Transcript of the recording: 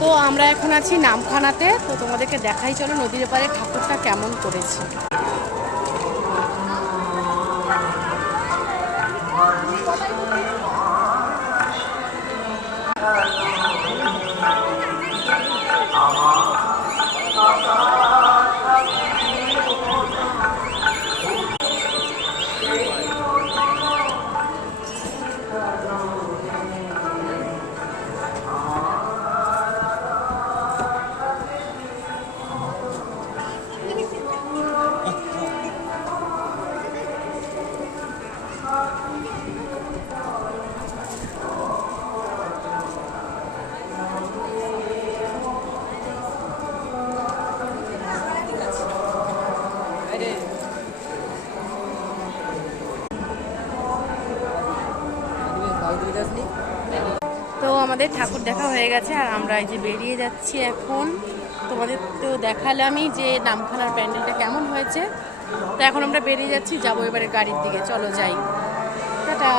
তো আমরা এখন আছি নামখানাতে, তো তোমাদেরকে দেখাই চলো নদীর এপারে ঠাকুরটা কেমন করেছে। তো আমাদের ঠাকুর দেখা হয়ে গেছে আর আমরা এই যে বেরিয়ে যাচ্ছি এখন। তোমাদের তো দেখালামই যে নামখানার প্যান্ডেলটা কেমন হয়েছে। তো এখন আমরা বেরিয়ে যাচ্ছি, যাবো এবারে গাড়ির দিকে, চলো যাই, টাটা।